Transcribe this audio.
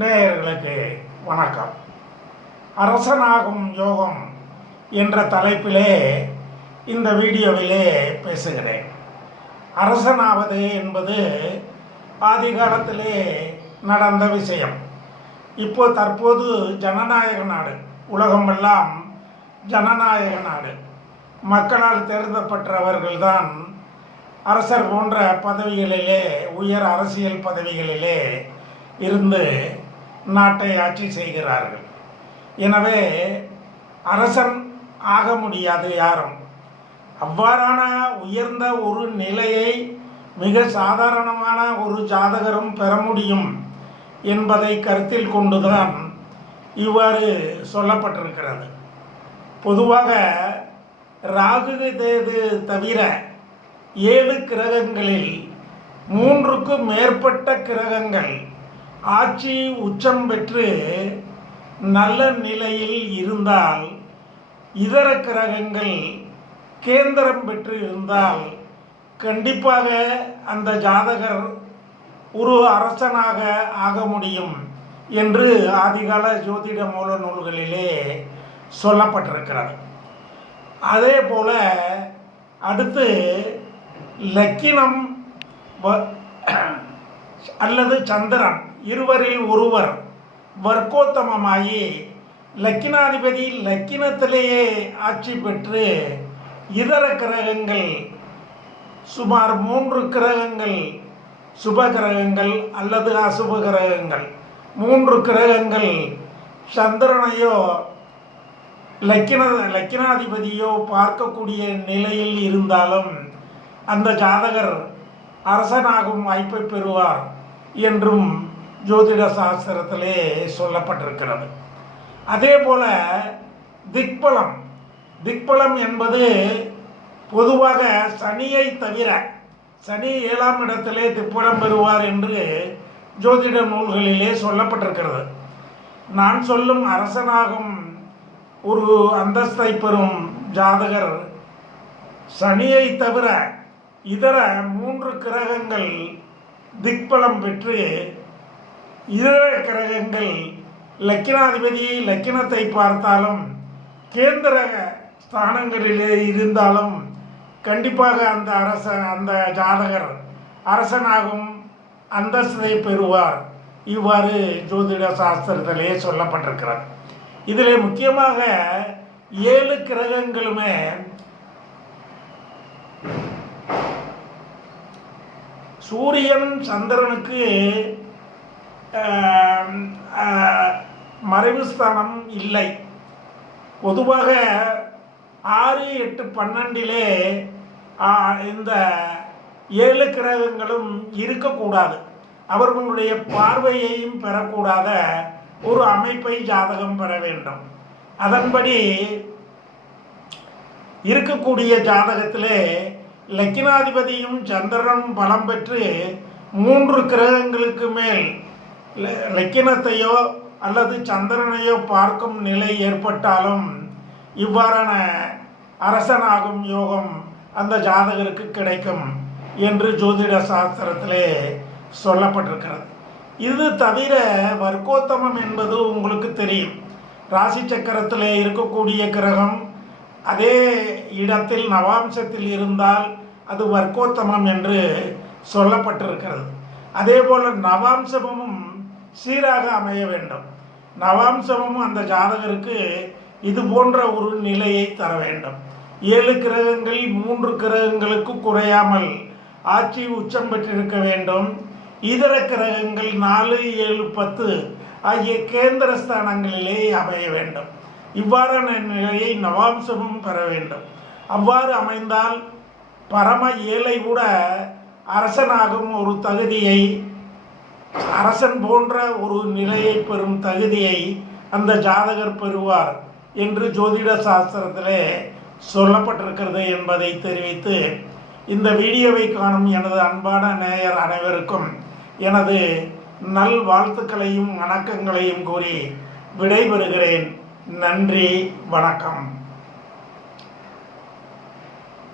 நேயர்களுக்கு வணக்கம். அரசனாகும் யோகம் என்ற தலைப்பிலே இந்த வீடியோவிலே பேசுகிறேன். அரசனாவது என்பது ஆதி காலத்திலே நடந்த விஷயம். தற்போது ஜனநாயக நாடு, உலகமெல்லாம் ஜனநாயக நாடு. மக்களால் தேர்ந்தெடுக்கப்பட்டவர்கள்தான் அரசர் போன்ற பதவிகளிலே, உயர் அரசியல் பதவிகளிலே இருந்து நாட்டை ஆட்சி செய்கிறார்கள். எனவே அரசன் ஆக முடியாது யாரும். அவ்வாறான உயர்ந்த ஒரு நிலையை மிக சாதாரணமான ஒரு ஜாதகரும் பெற முடியும் என்பதை கருத்தில் கொண்டுதான் இவ்வாறு சொல்லப்பட்டிருக்கிறது. பொதுவாக ராகு கேது தவிர 7 கிரகங்களில் 3க்கும் மேற்பட்ட கிரகங்கள் ஆட்சி உச்சம் பெற்று நல்ல நிலையில் இருந்தால், இதர கிரகங்கள் கேந்திரம் பெற்று இருந்தால் கண்டிப்பாக அந்த ஜாதகர் ஒரு அரசனாக ஆக முடியும் என்று ஆதிகால ஜோதிட மூல நூல்களிலே சொல்லப்பட்டிருக்கிறது. அதே போல அடுத்து லக்கினம் அல்லது சந்திரன் இருவரில் ஒருவர் வர்க்கோத்தமமாகி லக்கினாதிபதி லக்கினத்திலேயே ஆட்சி பெற்று இதர கிரகங்கள் சுமார் 3 கிரகங்கள், சுப கிரகங்கள் அல்லது அசுப கிரகங்கள் 3 கிரகங்கள் சந்திரனையோ லக்கினாதிபதியோ பார்க்கக்கூடிய நிலையில் இருந்தாலும் அந்த ஜாதகர் அரசனாகும் வாய்ப்பை பெறுவார் என்றும் ஜோதிட சாஸ்திரத்திலே சொல்லப்பட்டிருக்கிறது. அதே போல திக்பலம் என்பது பொதுவாக சனியை தவிர, சனி 7ஆம் இடத்திலே திக்பலம் பெறுவார் என்று ஜோதிட நூல்களிலே சொல்லப்பட்டிருக்கிறது. நான் சொல்லும் அரசனாகும் ஒரு அந்தஸ்தை பெறும் ஜாதகர் சனியை தவிர இதர 3 கிரகங்கள் திக்பலம் பெற்று, இதர கிரகங்கள் லக்கினாதிபதியை லக்கினத்தை பார்த்தாலும் கேந்திர ஸ்தானங்களிலே இருந்தாலும் கண்டிப்பாக அந்த ஜாதகர் அரசனாகும் அந்தஸ்தை பெறுவார். இவ்வாறு ஜோதிட சாஸ்திரத்திலே சொல்லப்பட்டிருக்கிறது. இதில் முக்கியமாக 7 கிரகங்களுமே சூரியன் சந்திரனுக்கு மறைவு ஸ்தானம் இல்லை. பொதுவாக 6, 8, 12 இந்த 7 கிரகங்களும் இருக்கக்கூடாது. அவர்களுடைய பார்வையையும் பெறக்கூடாத ஒரு அமைப்பை ஜாதகம் பெற வேண்டும். அதன்படி இருக்கக்கூடிய ஜாதகத்திலே லக்கினாதிபதியும் சந்திரனும் பலம் பெற்று 3 கிரகங்களுக்கு மேல் லக்கினத்தையோ அல்லது சந்திரனையோ பார்க்கும் நிலை ஏற்பட்டாலும் இவ்வாறான அரசனாகும் யோகம் அந்த ஜாதகருக்கு கிடைக்கும் என்று ஜோதிட சாஸ்திரத்திலே சொல்லப்பட்டிருக்கிறது. இது தவிர வர்க்கோத்தமம் என்பது உங்களுக்கு தெரியும். ராசி சக்கரத்திலே இருக்கக்கூடிய கிரகம் அதே இடத்தில் நவாம்சத்தில் இருந்தால் அது வர்க்கோத்தமம் என்று சொல்லப்பட்டிருக்கிறது. அதே போல் நவாம்சமும் சீராக அமைய வேண்டும். நவாம்சமும் அந்த ஜாதகருக்கு இது போன்ற ஒரு நிலையை தர வேண்டும். 7 கிரகங்கள் 3 கிரகங்களுக்கு குறையாமல் ஆட்சி உச்சம் பெற்றிருக்க வேண்டும். இதர கிரகங்கள் 4, 7, 10 ஆகிய கேந்திர ஸ்தானங்களிலே அமைய வேண்டும். இவ்வாறான நிலையை நவாம்சமும் பெற வேண்டும். அவ்வாறு அமைந்தால் பரம ஏழை கூட அரசனாகும் ஒரு தகுதியை, அரசன் போன்ற ஒரு நிலையை பெறும் தகுதியை அந்த ஜாதகர் பெறுவார் என்று ஜோதிட சாஸ்திரத்திலே சொல்லப்பட்டிருக்கிறது என்பதை தெரிவித்து, இந்த வீடியோவை காணும் எனது அன்பான நேயர் அனைவருக்கும் எனது நல் வாழ்த்துக்களையும் வணக்கங்களையும் கூறி விடைபெறுகிறேன். நன்றி, வணக்கம்.